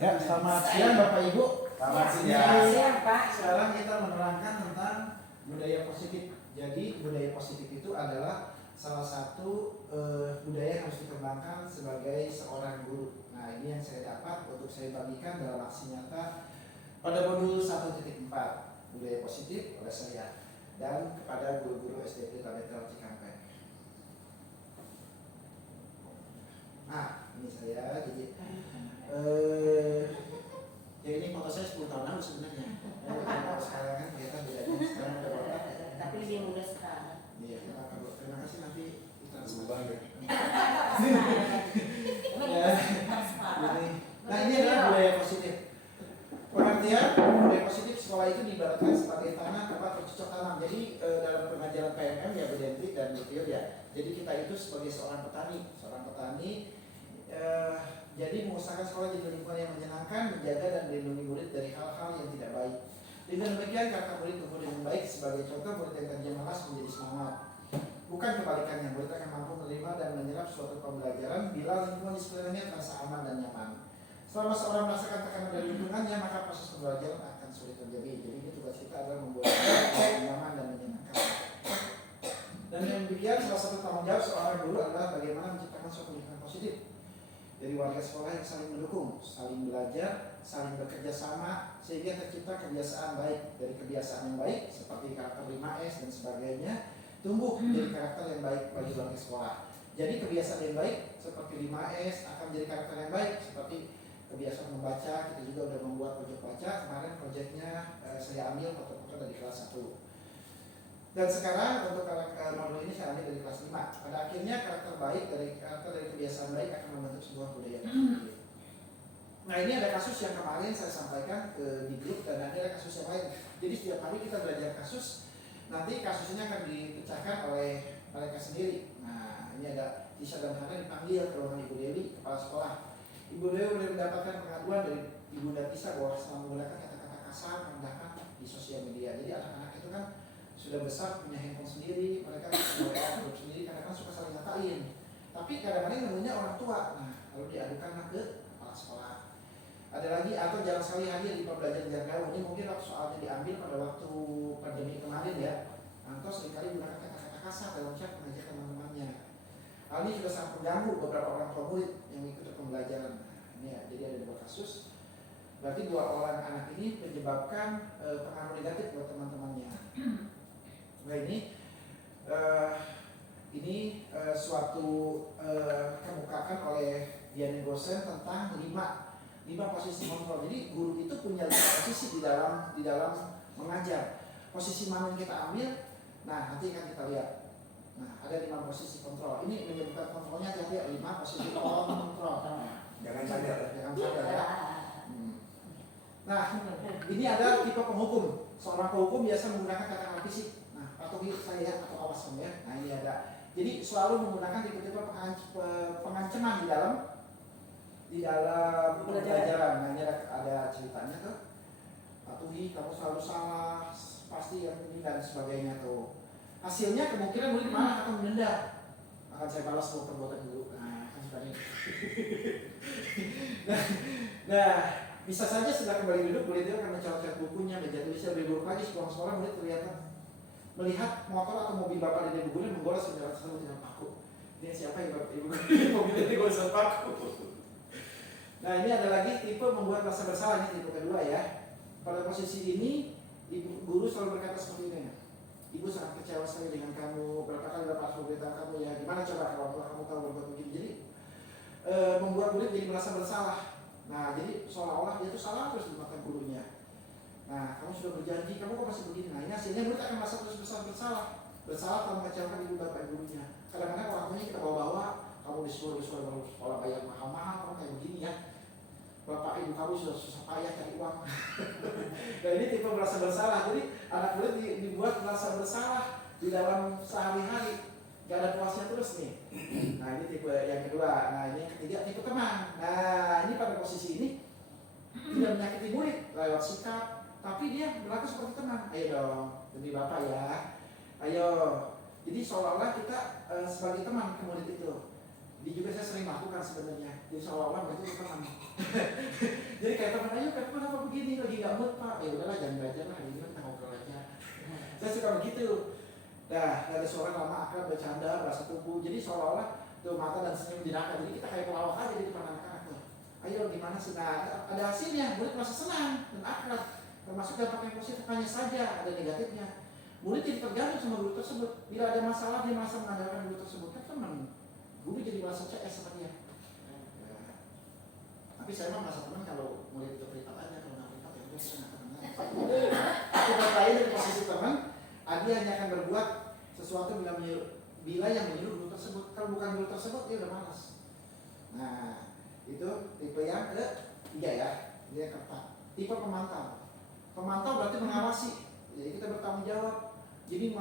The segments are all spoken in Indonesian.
Ya, selamat siang Bapak Ibu. Selamat siang, Pak. Sekarang kita menerangkan tentang budaya positif. Jadi budaya positif itu adalah salah satu budaya yang harus dikembangkan sebagai seorang guru. Nah, ini yang saya dapat untuk saya bagikan dalam aksi nyata pada modul 1.4 budaya positif oleh saya dan kepada guru-guru SDP Tabetel Cikampek. Nah, ini saya jadi ya ini foto saya 10 tahun lalu sebenarnya. Kalau sekarang kan kelihatan bedanya, sekarang udah bapak. Tapi lebih muda sekarang. Iya, terima kasih nanti Berubah ya. Nah, ini adalah budaya positif. Pengertian budaya positif sekolah itu diibaratkan sebagai tanah tempat bercocok tanam. Jadi dalam pengajaran PMM ya Budentri dan Butiur ya. Jadi kita itu sebagai seorang petani jadi mengusahakan sekolah jadi lingkungan yang menyenangkan, menjaga dan melindungi murid dari hal-hal yang tidak baik. Dengan demikian karakter murid tumbuh dengan baik. Sebagai contoh, murid yang tadinya malas menjadi semangat. Bukan kebalikannya, murid akan mampu menerima dan menyerap suatu pembelajaran bila lingkungan di sekelilingnya terasa aman dan nyaman. Selama seorang merasakan tekanan dari lingkungannya, maka proses pembelajaran akan sulit terjadi. Jadi ini tugas kita adalah membuat nyaman dan menyenangkan. Dan yang demikian salah satu tanggung jawab seorang guru adalah bagaimana menciptakan suatu lingkungan positif dari warga sekolah yang saling mendukung, saling belajar, saling bekerja sama sehingga tercipta kebiasaan baik. Dari kebiasaan yang baik seperti karakter 5S dan sebagainya tumbuh menjadi karakter yang baik bagi warga sekolah. Jadi kebiasaan yang baik seperti 5S akan menjadi karakter yang baik seperti kebiasaan membaca. Kita juga sudah membuat proyek baca. Kemarin proyeknya saya ambil foto-foto dari kelas 1. Dan sekarang untuk karakter modul ini saya ambil dari kelas 5. Pada akhirnya karakter dari kebiasaan baik akan membentuk sebuah budaya positif. Nah, ini ada kasus yang kemarin saya sampaikan di grup dan nanti ada kasus yang lain. Jadi setiap hari kita belajar kasus. Nanti kasus ini akan dipecahkan oleh mereka sendiri. Nah, ini ada Tisha dan Hana dipanggil ke ruangan Ibu Dewi, kepala sekolah. Ibu Dewi sudah mendapatkan pengaduan dari Ibu Tisha bahwa selama menggunakan kata-kata kasar, merendahkan di sosial media. Jadi anak-anak itu kan sudah besar, punya handphone sendiri, mereka punya grup sendiri, kadang-kadang suka saling ngatain. Tapi kadang-kadang nemunya orang tua. Nah, lalu diadukan ke kepala sekolah. Ada lagi, atau jangan sekali hadir di pembelajaran jarak jauh. Ini mungkin waktu soalnya diambil pada waktu pandemi kemarin ya. Atau seringkali gunakan kata-kata kasar dalam chat mengajak teman-temannya. Hal ini sudah sangat mengganggu beberapa orang tua murid yang mengikuti pembelajaran. Nah, ini ya, jadi ada 2 kasus. Berarti 2 orang anak ini menyebabkan pengaruh negatif buat teman-temannya. Nah, ini suatu kemukakan oleh Dian Gosen tentang 5 posisi kontrol. Jadi guru itu punya 5 posisi di dalam mengajar. Posisi mana yang kita ambil? Nah, nanti akan kita lihat. Nah, ada 5 posisi kontrol. Ini menyebutkan kontrolnya jadi 5 posisi kontrol. Jangan sadar ya. Nah, ini ada tipe penghukum. Seorang penghukum biasa menggunakan kata-kata fisik. Nah, patuhi saya atau awas kamu ya. Nah, ini ada. Jadi selalu menggunakan tipe-tipe pengancaman di dalam pembelajaran. Nah, ini ada ceritanya tuh. Patuhi, kamu selalu salah, pasti yang ini dan sebagainya tuh. Hasilnya kemungkinan murid marah atau menendang. Akan saya balas untuk perbuatan guru. Nah, kan sudah ini. nah, bisa saja setelah kembali duduk, murid itu akan mencoret bukunya, meja tulisnya. Lebih buruk lagi, sepulang sekolah murid kelihatan melihat motor atau mobil bapak dan ibu guru menggores senjata tersebut dengan paku. Ini siapa yang bapak ibu guru mobilnya digores dengan paku? Nah, ini ada lagi tipe membuat rasa bersalah. Ini tipe kedua ya. Pada posisi ini, ibu guru selalu berkata seperti ini. Ibu sangat kecewa sekali dengan kamu. Berapa kali bapak harus memberitahu kamu ya? Gimana coba kalau kamu tahu berbuat begini? Jadi membuat murid jadi merasa bersalah. Nah, jadi seolah-olah dia itu salah terus di mata gurunya. Nah, kamu sudah berjanji, kamu kok masih begini? Nah, ini hasilnya murid akan merasa terus bersalah kalau mengecewakan ibu bapak gurunya. Kadang-kadang orang tuanya kita bawa-bawa, kamu disuruh sekolah bayar mahal-mahal, kamu kayak begini ya. Bapak ibu kamu sudah susah payah cari uang. Nah, ini tipe merasa bersalah. Jadi anak murid dibuat merasa bersalah di dalam sehari-hari. Gak ada puasnya terus nih. Nah, ini tipe yang kedua. Nah, ini yang ketiga tipe teman. Nah, ini pada posisi ini tidak menyakiti murid lewat sikap, tapi dia berlaku seperti teman. Ayo dong, demi bapak ya. Ayo. Jadi seolah-olah kita sebagai teman ke murid itu. Ini juga saya sering lakukan sebenarnya. Jadi seolah-olah mereka itu teman. Jadi kayak teman, ayo kenapa begini, lagi nggak mood pak, ya udahlah jangan belajar lah, hari ini kita ngobrol aja. Saya suka begitu. Nah, ada suara lama akrab, bercanda, bahasa tubuh, jadi seolah-olah tuh mata dan senyum jenaka. Jadi kita kayak pelawak aja di depan anak-anak tuh. Ayo gimana sih? Nah, ada hasilnya, murid merasa senang dan akrab. Termasuk dampak yang positif, hanya saja ada negatifnya. Murid jadi tergantung sama guru tersebut. Bila ada masalah dia merasa mengandalkan guru tersebut, kan teman. Guru jadi merasa CS sama dia. Ya. Tapi saya mah merasa teman kalau murid itu privat aja, kalau nggak privat ya udah saya nggak teman. Aku bertanya dari posisi teman, Adi hanya akan berbuat sesuatu bila yang menyuruh guru tersebut. Kalau bukan guru tersebut dia udah malas. Nah, itu tipe yang ketiga ya, dia keempat. Tipe pemantau. Pemantau berarti mengawasi. Jadi kita bertanggung jawab. Jadi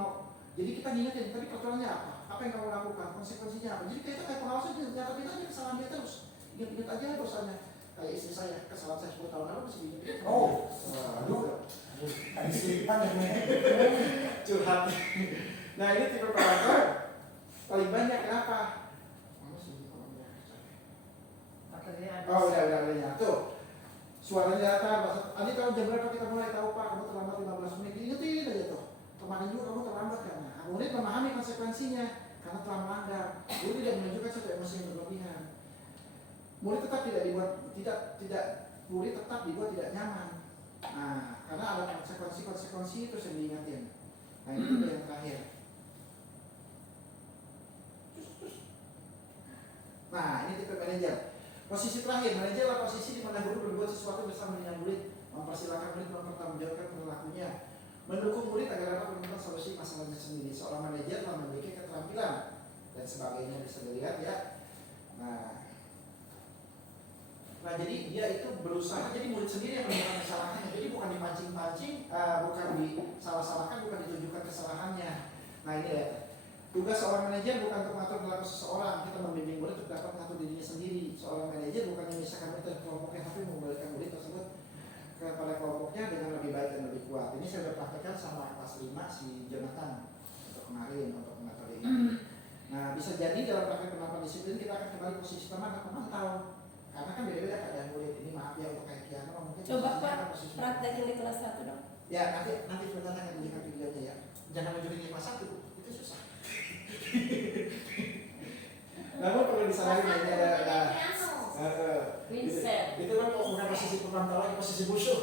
kita ngingetin, tadi peraturannya apa? Apa yang kamu lakukan? Konsekuensinya apa? Jadi kita kayak pengawas aja, nyatain aja kesalahan dia terus. Ingat aja dosanya. Kayak istri saya, kesalahan saya 10 tahun lalu masih diingat. Oh, aduh. Tadi selipan ya. Curhat. Nah ini tipe pemantau paling banyak, kenapa? Oh udah. Tuh. Suaranya datar, Adi tahu jam berapa kita mulai, tahu pak, kamu terlambat 15 menit, diingetin aja tuh. Kemarin juga kamu terlambat kan. Nah, murid memahami konsekuensinya karena telah melanggar. Guru tidak menunjukkan suatu emosi yang berlebihan. Murid tetap dibuat tidak nyaman. Nah, karena ada konsekuensi terus yang diingatin. Nah ini tipe yang terakhir. Nah ini tipe manajer. Posisi terakhir, manajer adalah posisi di mana guru berbuat sesuatu bersama dengan murid, mempersilahkan murid mempertanggungjawabkan perilakunya, mendukung murid agar dapat menemukan solusi masalahnya sendiri. Seorang manajer telah memiliki keterampilan dan sebagainya, bisa dilihat ya. Nah jadi dia itu berusaha, jadi murid sendiri yang menemukan kesalahannya, jadi bukan dipancing-pancing, bukan disalah-salahkan, bukan ditunjukkan kesalahannya. Nah ini ya. Tugas seorang manajer bukan untuk mengatur perilaku seseorang, kita membimbing murid untuk dapat mengatur dirinya sendiri. Seorang manajer bukan memisahkan murid dari kelompoknya, tapi mengembalikan murid tersebut kepada kelompoknya dengan lebih baik dan lebih kuat. Ini saya sudah praktekkan sama kelas 5 si Jonathan untuk kemarin untuk mengatur diri. Nah bisa jadi dalam praktek penerapan disiplin kita akan kembali posisi teman atau pemantau, karena kan beda-beda keadaan murid. Ini maaf ya untuk kayak piano mungkin. Coba Pak praktekin di kelas 1 dong. Ya nanti sebentar saya akan tunjukkan videonya ya. Jangan lanjutin di kelas 1, itu susah. Namun perlu disadari ini ada Vincent. itu kan bukan posisi pemantau lagi, posisi musuh.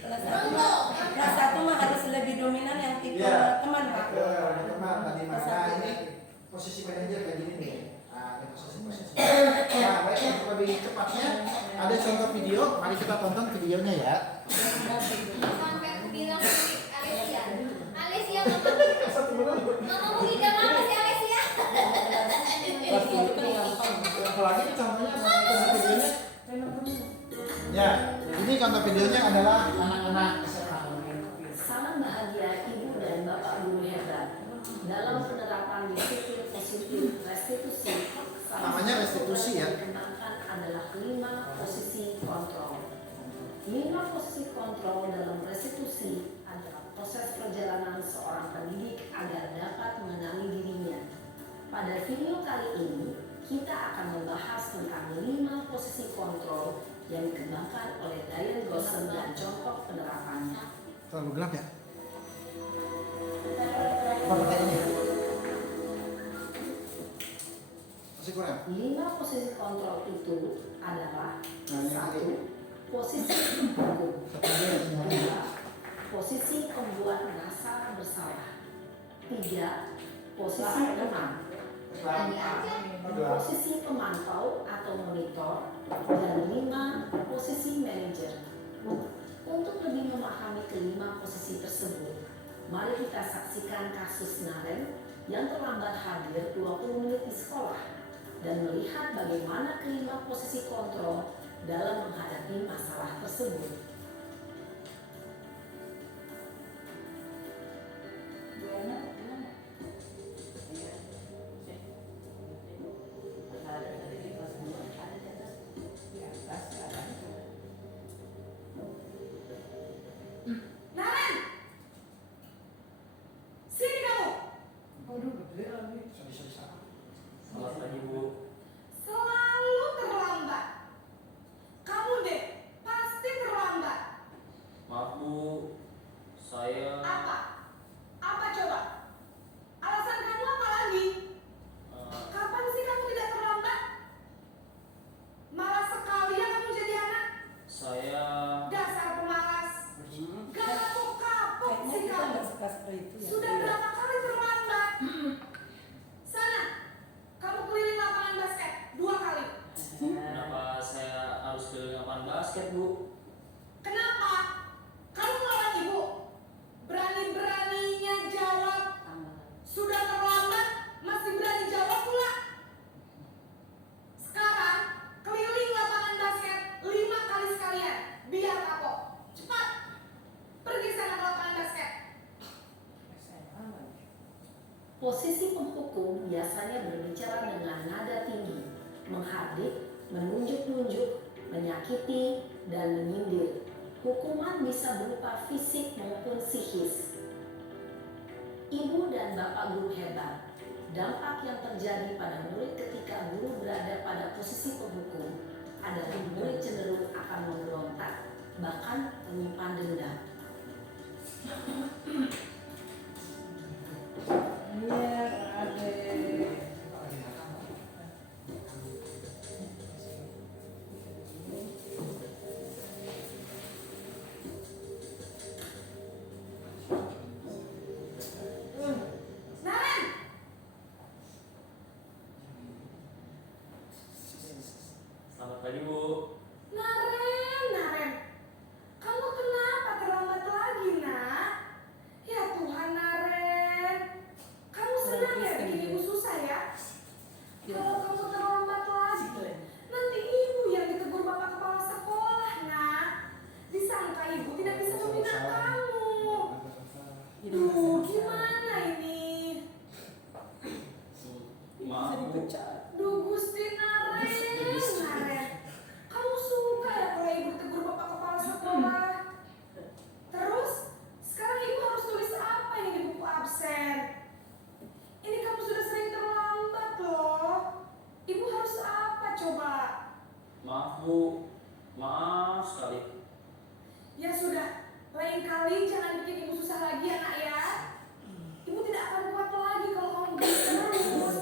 Kelas 1 mah harus lebih dominan yang tipe teman Pak. Teman tadi mana ini posisi manajer kayak gini nih. Nah ini posisi. Nah baik untuk lebih cepatnya ada contoh video, mari kita tonton videonya ya. Sampai aku bilang Alesia ngomong tidak apa sih Alesia? Apalagi contohnya videonya. Ya, ini contoh videonya adalah anak-anak SMA. Sangat bahagia ibu dan bapak guru hebat dalam penerapan disiplin positif restitusi. Namanya restitusi ya. Dikembangkan adalah 5 posisi kontrol. 5 posisi kontrol dalam restitusi adalah proses perjalanan seorang pendidik agar dapat mengenali dirinya. Pada video kali ini, kita akan membahas tentang 5 posisi kontrol yang dikembangkan oleh Diane Gosson dan contoh penerapannya. Terlalu gelap ya? Apa pertanyaannya? Masih kurang? 5 posisi kontrol itu adalah 1. Posisi hukum. 2. Posisi pembuat merasa bersalah. 3. Posisi teman. Posisi pemantau atau monitor. Dan 5. Posisi manajer. Untuk lebih memahami kelima posisi tersebut, mari kita saksikan kasus Naren yang terlambat hadir 20 menit di sekolah dan melihat bagaimana kelima posisi kontrol dalam menghadapi masalah tersebut. Naren, sini kamu. Aduh, gede lagi. Sorry. Selamat pagi Bu. Selamat menghardik, menunjuk-nunjuk, menyakiti, dan menyindir. Hukuman bisa berupa fisik maupun psikis. Ibu dan bapak guru hebat. Dampak yang terjadi pada murid ketika guru berada pada posisi penghukum adalah murid cenderung akan memberontak, bahkan menyimpan dendam. Iya, ada. Naren, Selamat pagi Bu. Naren, kamu kenapa terlambat lagi, nak? Ya Tuhan, Naren, kamu senang ya bikin ibu susah ya? Kalau kamu terlambat lagi, nanti ibu yang ditegur bapak kepala sekolah, nak. Disangka ibu tidak bisa membina kamu. Duh, gimana ini? Maaf Bu. Duh, Gusti Naren, kamu suka ya kalau ibu tegur bapak kepala sekolah? Terus, sekarang ibu harus tulis apa ini di buku absen? Ini kamu sudah sering terlambat loh. Ibu harus apa coba? Maaf Bu. Maaf sekali. Ya sudah, lain kali jangan bikin ibu susah lagi ya nak ya. Ibu tidak akan kuat lagi kalau kamu begini terus.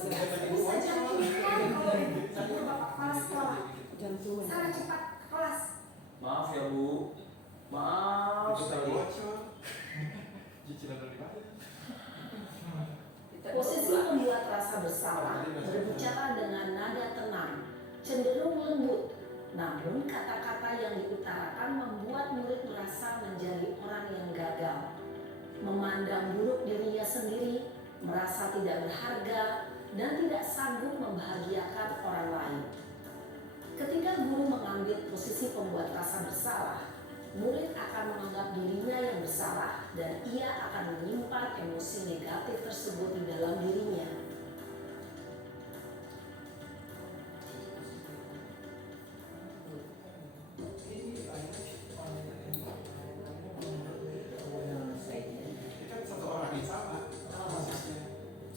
Bisa jantungan kalau ibu tegur bapak kepala sekolah. Jantungan. Sana cepat ke kelas. Maaf ya Bu. Maaf sekali. Posisi membuat rasa bersalah, berbicara dengan nada tenang, cenderung lembut. Namun kata-kata yang diutarakan membuat murid merasa menjadi orang yang gagal, memandang buruk dirinya sendiri, merasa tidak berharga, dan tidak sanggup membahagiakan orang lain. Ketika guru mengambil posisi pembuat rasa bersalah, murid akan menganggap dirinya yang bersalah dan ia akan menyimpan emosi negatif tersebut di dalam dirinya.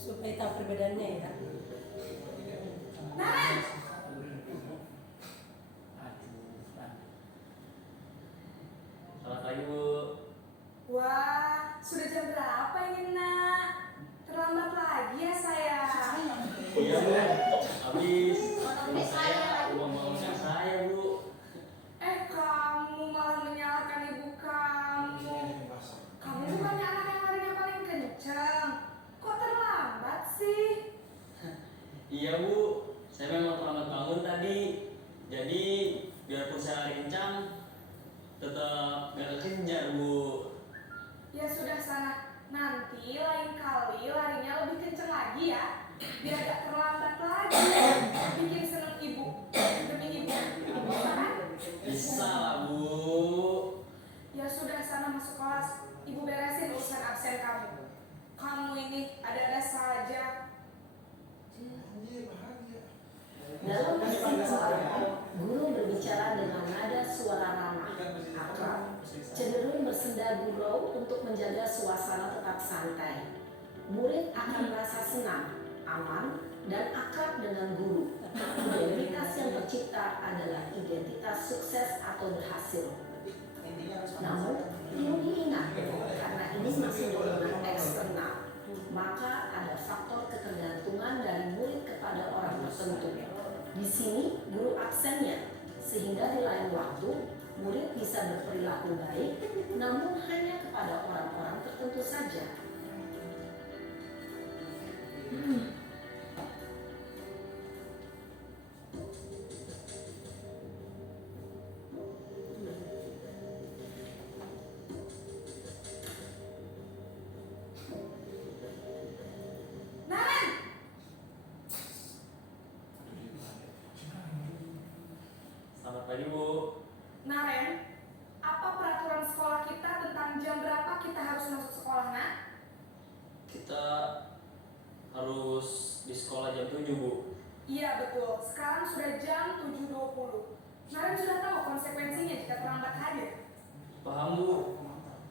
Supaya tahu perbedaannya ya. Naren, Selamat pagi Bu. wah, sudah jam berapa ini nak? Terlambat lagi ya sayang. Iya Bu. Habis rumah saya, uang bangunan saya Bu. Kamu malah menyalahkan ibu kamu. Kamu bukannya anak yang larinya paling kencang. Kok terlambat sih? Iya Bu. Saya memang terlambat bangun tadi. Jadi biarpun saya lari kencang, tetap gak kekejar Bu. Ya sudah sana. Nanti lain kali larinya lebih kencang lagi ya. Biar gak terlambat lagi. Bikin seneng ibu. Demi ibu. Bisa kan? Bisa lah Bu. Ya sudah sana masuk kelas. Ibu beresin urusan absen kamu. Kamu ini ada-ada saja. Dalam peristiwa, guru berbicara dengan nada suara ramah, akrab, cenderung bersenda gurau untuk menjaga suasana tetap santai. Murid akan merasa senang, aman, dan akrab dengan guru. Identitas yang tercipta adalah identitas sukses atau berhasil. Namun, perlu diingat karena ini masih dorongan eksternal, maka ada faktor ketergantungan dari murid kepada orang tertentu. Di sini guru absennya, sehingga di lain waktu murid bisa berperilaku baik, namun hanya kepada orang-orang tertentu saja. Naren, Selamat pagi Bu. Naren, apa peraturan sekolah kita tentang jam berapa kita harus masuk sekolah, nak? Kita harus di sekolah jam 7 Bu. Iya betul, sekarang sudah 20. Naren sudah tahu konsekuensinya jika terlambat hadir. Paham Bu,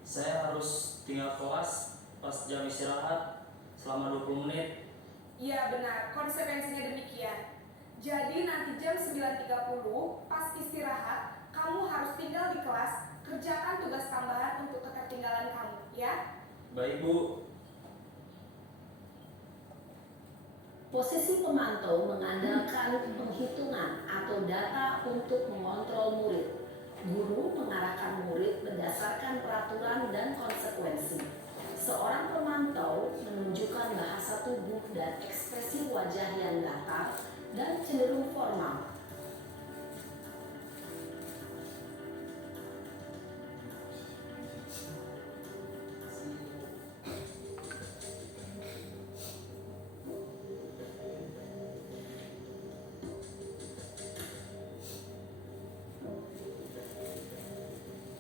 saya harus tinggal kelas pas jam istirahat selama 20 menit. Iya benar, konsekuensinya demikian. Jadi nanti jam 9.30 pas istirahat, kamu harus tinggal di kelas, kerjakan tugas tambahan untuk ketertinggalan kamu, ya? Baik Bu. Posisi pemantau mengandalkan penghitungan atau data untuk mengontrol murid. Guru mengarahkan murid berdasarkan peraturan dan konsekuensi. Seorang pemantau menunjukkan bahasa tubuh dan ekspresi wajah yang datar dan cenderung formal.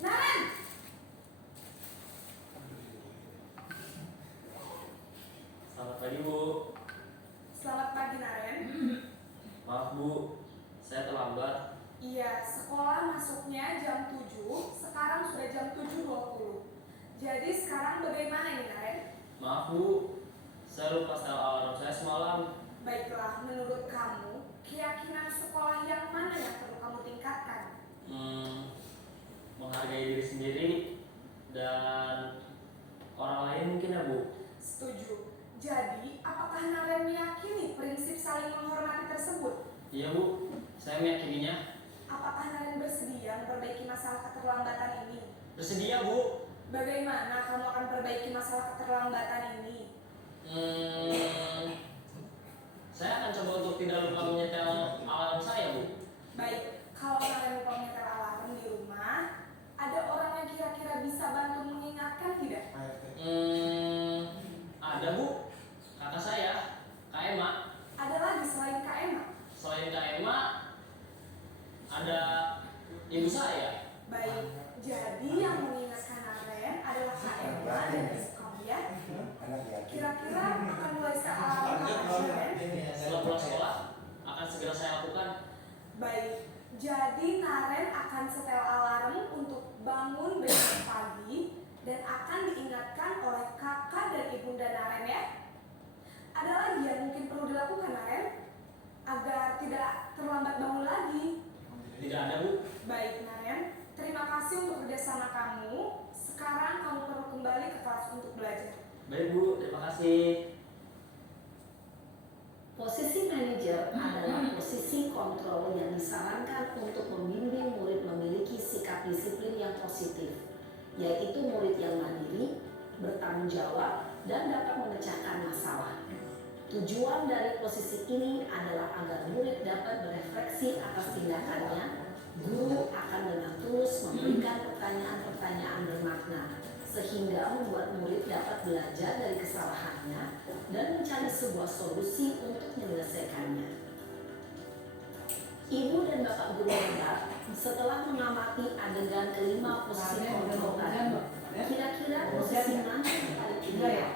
Naren! Selamat pagi Bu. Selamat pagi Naren. Maaf Bu, saya terlambat. Iya, sekolah masuknya jam 7, sekarang sudah jam 7.20. Jadi sekarang bagaimana ini Naren? Maaf Bu, saya lupa setel alarm saya semalam. Baiklah, menurut kamu, keyakinan sekolah yang mana yang perlu kamu tingkatkan? Menghargai diri sendiri dan orang lain mungkin ya Bu. Setuju. Jadi, apakah Naren meyakini prinsip saling menghormati tersebut? Iya Bu, saya meyakininya. Apakah Naren bersedia memperbaiki masalah keterlambatan ini? Bersedia Bu. Bagaimana kamu akan perbaiki masalah keterlambatan ini? Saya akan coba untuk tidak lupa menyetel alarm saya Bu. Baik, kalau Naren lupa menyetel alarm di rumah, ada orang yang kira-kira bisa bantu mengingatkan tidak? Ada Bu, kakak saya, Kak Emma. Ada lagi selain Kak Emma? Selain Kak Emma, ada ibu saya. Baik, jadi yang mengingatkan Naren adalah Kak Emma dan ibu kamu ya? Kira-kira akan mulai sealarm kapan Naren? Setelah pulang sekolah, akan segera saya lakukan. Baik, jadi Naren akan setel alarm untuk bangun besok pagi dan akan diingatkan oleh kakak dan ibunda Naren ya. Ada lagi yang mungkin perlu dilakukan Naren agar tidak terlambat bangun lagi. Tidak ada Bu. Baik Naren, terima kasih untuk kerjasama kamu. Sekarang kamu perlu kembali ke kelas untuk belajar. Baik Bu, terima kasih. Posisi manajer adalah posisi kontrol yang disarankan untuk membimbing murid memiliki sikap disiplin yang positif, yaitu murid yang mandiri, bertanggung jawab, dan dapat memecahkan masalah. Tujuan dari posisi ini adalah agar murid dapat berefleksi atas tindakannya. Guru akan dengan tulus memberikan pertanyaan-pertanyaan bermakna, sehingga membuat murid dapat belajar dari kesalahannya dan mencari sebuah solusi untuk menyelesaikannya. Ibu dan Bapak Guru hebat, setelah mengamati adegan kelima posisi kontrol tadi, kira-kira posisi mana yang paling ideal?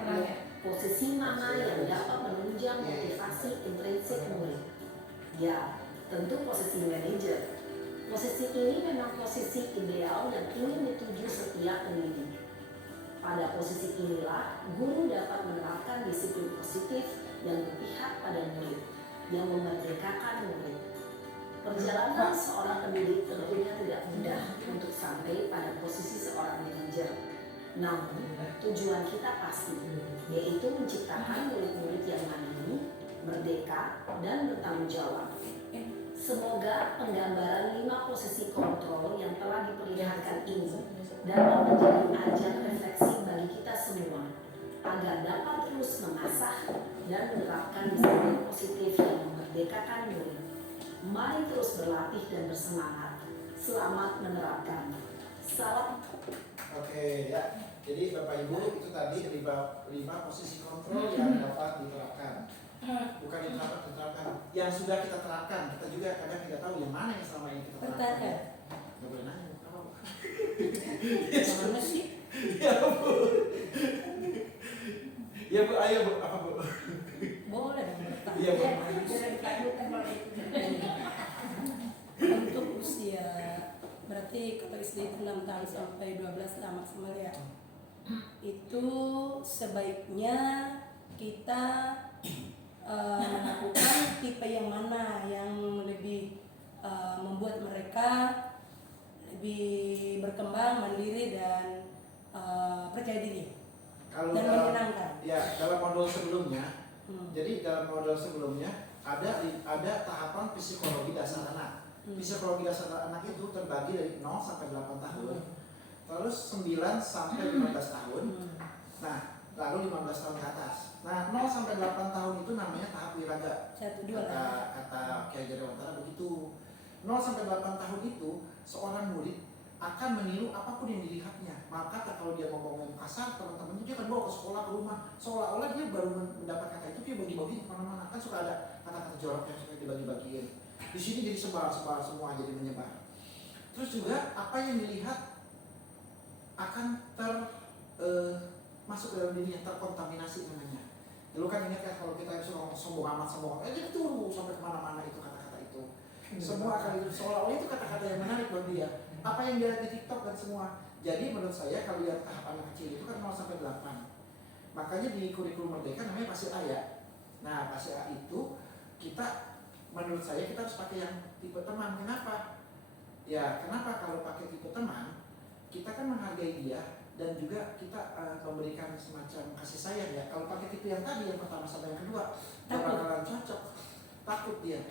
Posisi mana yang dapat menunjang motivasi intrinsik murid? Ya, tentu posisi manajer. Posisi ini memang posisi ideal yang ingin dituju setiap pendidik. Pada posisi inilah, guru dapat menerapkan disiplin positif yang berpihak pada murid, yang memerdekakan murid. Perjalanan seorang pendidik tentunya tidak mudah untuk sampai pada posisi seorang manajer. Namun, tujuan kita pasti, yaitu menciptakan murid-murid yang mandiri, merdeka, dan bertanggung jawab. Semoga penggambaran 5 posisi kontrol yang telah diperlihatkan ini dapat menjadi ajang refleksi bagi kita semua, agar dapat terus mengasah dan menerapkan disiplin positif yang memerdekakan murid. Mari terus berlatih dan bersemangat. Selamat menerapkan. Salam. Oke ya, jadi Bapak Ibu itu tadi 5 posisi kontrol yang dapat diterapkan. Bukan diterapkan, yang sudah kita terapkan. Kita juga kadang tidak tahu yang mana yang selama ini kita terapkan. Nggak boleh nanya. Mana sih? Ya Bu. Ya Bu, ayo Bu, apa Bu? Boleh dong bertanya. Iya Bu. Bisa ditanya kalau itu. 6 tahun sampai 12 lah maksimal ya. Itu sebaiknya kita melakukan tipe yang mana yang lebih membuat mereka lebih berkembang, mandiri dan percaya diri Kalau dan dalam, menyenangkan. ya dalam modul sebelumnya, Hmm. jadi dalam modul sebelumnya ada tahapan psikologi dasar anak. Psikologi dasar anak itu terbagi dari 0 sampai 8 tahun, terus 9 sampai 15 tahun, nah lalu 15 tahun ke atas. Nah 0 sampai 8 tahun itu namanya tahap wiraga. 1, 2 Kata Kiai Jariwantara begitu. 0 sampai 8 tahun itu seorang murid akan meniru apapun yang dilihatnya. Maka kalau dia ngomong kasar, teman-temannya dia akan bawa ke sekolah, ke rumah, seolah-olah dia baru mendapat kata itu, dia bagi-bagi kemana-mana. Kan suka ada kata-kata jorok yang suka dibagi-bagiin. Di sini jadi sebar semua, jadi menyebar. Terus juga apa yang dilihat akan masuk ke dalam dirinya, terkontaminasi namanya. Dulu kan ingat ya kalau kita suka ngomong sombong amat, jadi tuh sampai kemana-mana itu kata-kata itu. Semua akan itu seolah-olah itu kata-kata yang menarik buat dia. Apa yang dia di TikTok dan semua. Jadi menurut saya kalau lihat tahap anak kecil itu kan 0 sampai 8. Makanya di kurikulum Merdeka namanya pasir A ya. Nah pasir A itu kita, menurut saya kita harus pakai yang tipe teman. Kenapa? Ya kenapa kalau pakai tipe teman, kita kan menghargai dia dan juga kita memberikan semacam kasih sayang ya. Kalau pakai tipe yang tadi, yang pertama sampai yang kedua, gak bakalan cocok. Takut dia.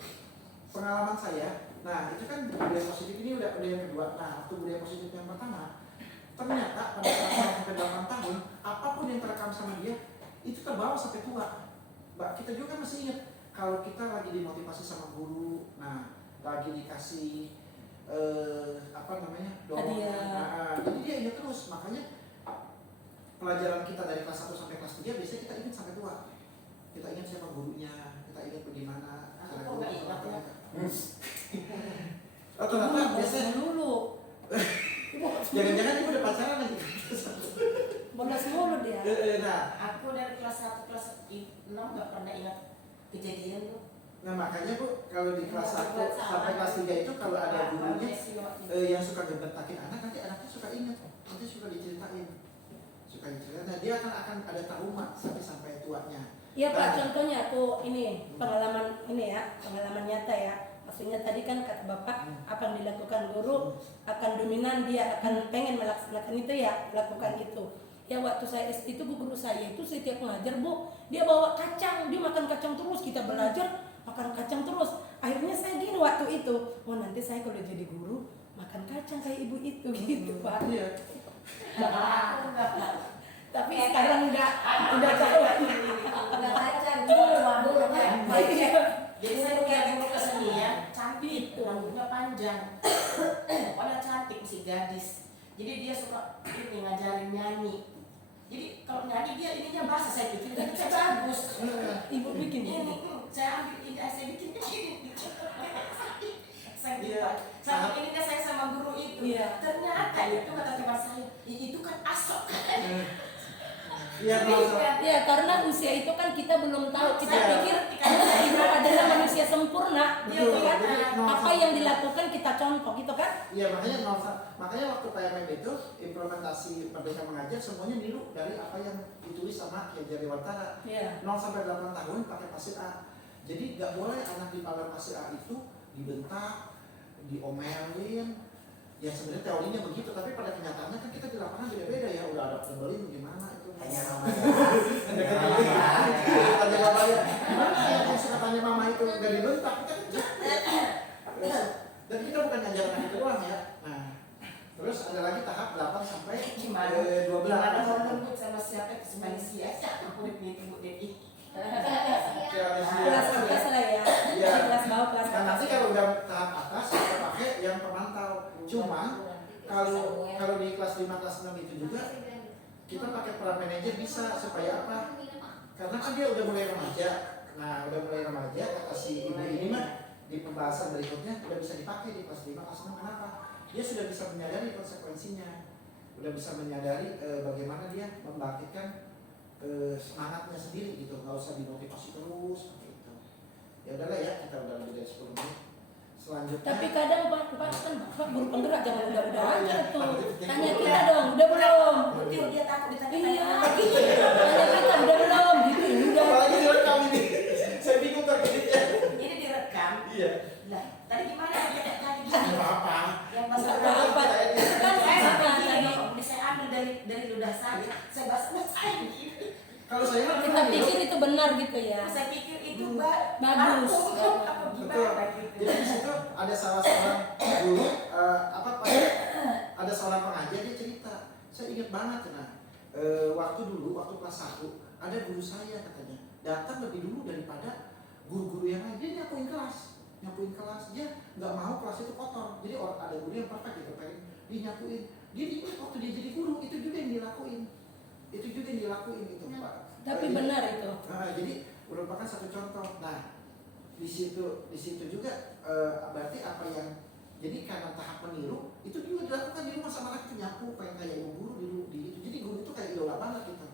Pengalaman saya, nah itu kan budaya positif ini udah yang kedua. Nah waktu budaya positif yang pertama, ternyata pada saat sampai 8 tahun, apapun yang terekam sama dia itu terbawa sampai tua. Mbak, kita juga kan masih ingat kalau kita lagi dimotivasi sama guru, nah lagi dikasih dorongan, jadi dia ingat terus. Makanya pelajaran kita dari kelas 1 sampai kelas 3 biasanya kita ingat sampai tua. Kita ingat siapa gurunya, kita ingat bagaimana. Aku nggak ingat ya. Ternyata biasanya dulu. jangan-jangan ibu udah pacaran lagi. Bolos mulu dia. Nah, Aku dari kelas 1 kelas 6 nggak pernah ingat kejadian tuh. nah makanya Bu, kalau di kelas 1 sampai kelas 3 itu kalau ada gurunya yang suka gebetakin anak, nanti anaknya suka ingat, nanti suka diceritain. Nah dia akan ada trauma sampai tuanya. Iya Pak, contohnya tuh ini pengalaman ini ya, pengalaman nyata ya. Maksudnya tadi kan kata Bapak akan dilakukan guru, akan dominan, dia akan pengen melaksanakan itu ya, lakukan itu. Ya waktu saya SD itu guru saya itu setiap ngajar Bu, dia bawa kacang, dia makan kacang terus, kita belajar makan kacang terus. Akhirnya saya gini waktu itu, oh nanti saya kalau jadi guru makan kacang kayak ibu itu gitu Pak. Iya. Tapi sekarang udah tahu. Nggak kacang, bulu kan. Jadi saya punya guru kesenian, cantik, rambutnya panjang, pokoknya cantik, si gadis. Jadi dia suka ini ngajarin nyanyi. Jadi kalau nyanyi dia ininya bahasa saya bikin, saya bagus. Ibu bikin Ini saya ambil ini, saya bikin ini. Saya sama ininya saya sama guru itu. Iya. Ternyata itu kata teman saya, itu kan asok. Iya, ya karena usia itu kan kita belum tahu, kita pikir ibu adalah manusia sempurna, gitu kan? Apa yang dilakukan kita contoh, gitu kan? Iya makanya waktu PMM itu implementasi Merdeka Mengajar semuanya niru dari apa yang ditulis sama Kiai Jariwantara. Iya. 0 sampai 8 tahun pakai pasir A. Jadi nggak boleh anak di dalam pasir A itu dibentak, diomelin. Ya sebenarnya teorinya begitu, tapi pada kenyataannya kan kita di lapangan beda-beda ya. Udah ada pembelin gimana itu? Tanya mama ya. Gimana yang suka tanya mama itu nggak dibentak? Kita kan dan kita bukan ngajarin itu doang ya. Nah, terus ada lagi tahap 8 sampai 12. Gimana mau lembut sama siapa ke Malaysia? Aku ibu Dedi. Kelas atas lah ya, kelas bawah, kelas Nah, atas. nanti kalau udah tahap atas kita pakai yang pemantau. Cuma kalau di kelas 5 kelas 6 itu juga kita pakai peran manajer bisa supaya apa? Karena kan dia udah mulai remaja. Nah, udah mulai remaja kata si ibu ini mah di pembahasan berikutnya udah bisa dipakai di kelas 5 kelas 6. Kenapa? Dia sudah bisa menyadari konsekuensinya. Udah bisa menyadari bagaimana dia membangkitkan semangatnya sendiri gitu, nggak usah dimotivasi terus seperti itu. Ya udahlah ya, kita udah lebih dari 10 menit. Selanjutnya. Tapi kadang Pak kan Bapak guru penggerak jangan udah aja tuh. Tanya kita dong, udah belum? Dia takut ditanya. Iya, gitu. Tanya kita udah belum? Gitu, udah. Apalagi direkam ini. Saya bingung terkini. Ini direkam. Iya. Lah, tadi gimana kita tadi? Nggak apa-apa. Yang Nggak bahasa apa-apa. Kan saya apa seperti tadi? ini, saya ambil dari ludah saya bahasa ini. Kalau saya kan Kita pikir itu benar gitu ya. Saya pikir itu Bagus. apa betul. gimana gitu. Jadi di situ ada salah seorang guru ada seorang pengajar dia cerita. Saya ingat banget waktu kelas 1 ada guru saya katanya datang lebih dulu daripada guru-guru yang lain. Dia nyapuin kelas dia nggak mau kelas itu kotor. Jadi ada guru yang perfect gitu, pengen dia nyapuin. Dia ingat waktu dia jadi guru itu juga yang dilakuin itu Pak. Tapi Jadi, benar itu. jadi merupakan satu contoh. Nah di situ juga berarti apa yang jadi karena tahap meniru itu juga dilakukan di rumah sama anak itu nyapu pengen kayak ibu guru di itu. Jadi guru itu kayak idola banget gitu.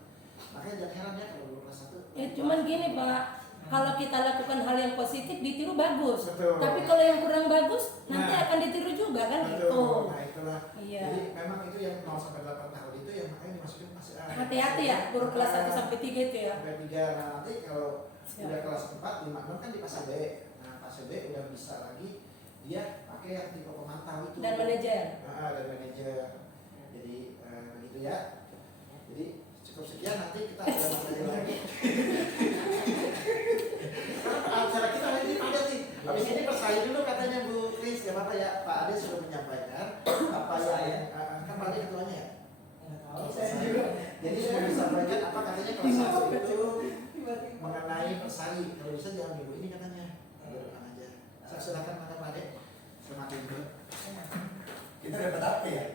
Makanya jangan heran ya kalau dulu kelas 1. Cuman gini Pak, kalau kita lakukan hal yang positif ditiru bagus. Betul. Tapi kalau yang kurang bagus nanti Nah. akan ditiru juga kan Betul. gitu. Nah itulah. Iya. Jadi memang itu yang 0 sampai 8 tahun itu yang makanya dimasukin masih Hati-hati ya, guru kelas 1 sampai 3 itu ya. Sampai 3. Nah nanti kalau Siap. udah kelas 4, 5, 6 kan di fase B. Nah fase B udah bisa lagi dia pakai yang tipe pemantau itu. Dan manajer. Dan manajer. Jadi begitu ya. Jadi cukup sekian, nanti kita ada materi lagi. Karena acara kita hari ini padat sih. Habis ini persaing dulu katanya Bu Kris, gak apa-apa ya. Pak Ade sudah menyampaikan apa yang kan Pak Ade ketuanya ya. Jadi sudah disampaikan apa katanya kelas 1 itu mengenai persari. Kalau bisa jangan minggu ini katanya. Depan aja. Saya silakan Pak Ade. Selamat minggu. Kita dapat apa ya?